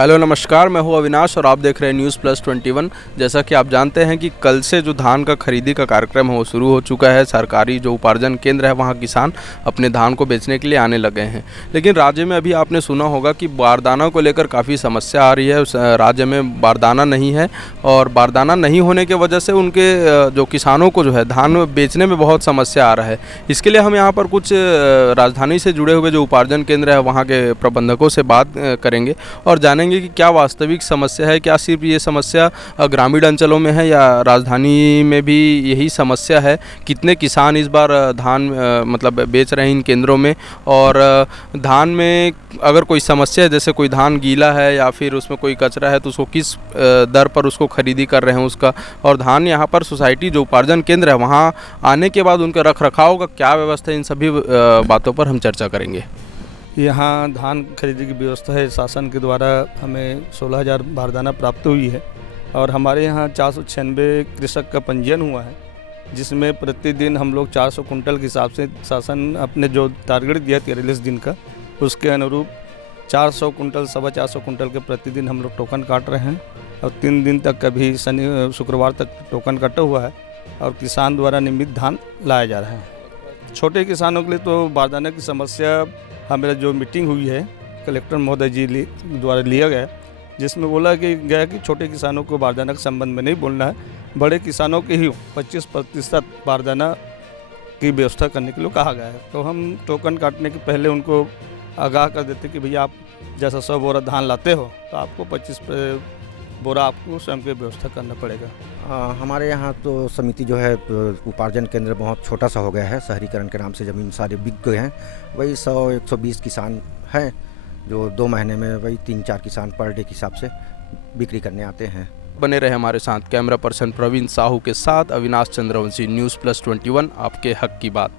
Hello नमस्कार, मैं हूं अविनाश और आप देख रहे हैं न्यूज़ प्लस 21। जैसा कि आप जानते हैं कि कल से जो धान का खरीदी का कार्यक्रम है वो शुरू हो चुका है। सरकारी जो उपार्जन केंद्र है वहां किसान अपने धान को बेचने के लिए आने लगे हैं। लेकिन राज्य में अभी आपने सुना होगा कि बारदाना को लेकर काफ़ी समस्या आ रही है। राज्य में बारदाना नहीं है और बारदाना नहीं होने की वजह से उनके जो किसानों को जो है धान बेचने में बहुत समस्या आ रहा है। इसके लिए हम यहाँ पर कुछ राजधानी से जुड़े हुए जो उपार्जन केंद्र है वहाँ के प्रबंधकों से बात करेंगे और जानेंगे कि क्या वास्तविक समस्या है। क्या सिर्फ ये समस्या ग्रामीण अंचलों में है या राजधानी में भी यही समस्या है। कितने किसान इस बार धान मतलब बेच रहे हैं इन केंद्रों में, और धान में अगर कोई समस्या है, जैसे कोई धान गीला है या फिर उसमें कोई कचरा है, तो उसको किस दर पर उसको खरीदी कर रहे हैं उसका, और धान यहाँ पर सोसाइटी जो उपार्जन केंद्र है वहाँ आने के बाद उनके रख रखाव का क्या व्यवस्था है, इन सभी बातों पर हम चर्चा करेंगे। यहाँ धान खरीदी की व्यवस्था है। शासन के द्वारा हमें 16,000 बारदाना प्राप्त हुई है और हमारे यहाँ 496 कृषक का पंजीयन हुआ है, जिसमें प्रतिदिन हम लोग 400 कुंटल के हिसाब से शासन अपने जो टारगेट दिया 43 दिन का, उसके अनुरूप 400 कुंटल 450 कुंटल के प्रतिदिन हम लोग टोकन काट रहे हैं और 3 दिन तक कभी शनि शुक्रवार तक टोकन कटा हुआ है और किसान द्वारा नियमित धान लाया जा रहा है। छोटे किसानों के लिए तो बारदाना की समस्या हमारा जो मीटिंग हुई है कलेक्टर महोदय जी द्वारा लिया गया, जिसमें बोला कि गया कि छोटे किसानों को बारदाना के संबंध में नहीं बोलना है, बड़े किसानों के ही 25% बारदाना की व्यवस्था करने के लिए कहा गया है। तो हम टोकन काटने के पहले उनको आगाह कर देते कि भैया आप जैसा 100 बोरा धान लाते हो तो आपको 25 बोरा आपको स्वयं की व्यवस्था करना पड़ेगा। हमारे यहाँ तो समिति जो है उपार्जन केंद्र बहुत छोटा सा हो गया है। शहरीकरण के नाम से ज़मीन सारे बिक गए हैं। वही 100-120 किसान हैं जो 2 महीने में वही 3-4 किसान पर डे के हिसाब से बिक्री करने आते हैं। बने रहे हमारे साथ। कैमरा पर्सन प्रवीण साहू के साथ अविनाश चंद्रवंशी, न्यूज़ प्लस 21, आपके हक की बात।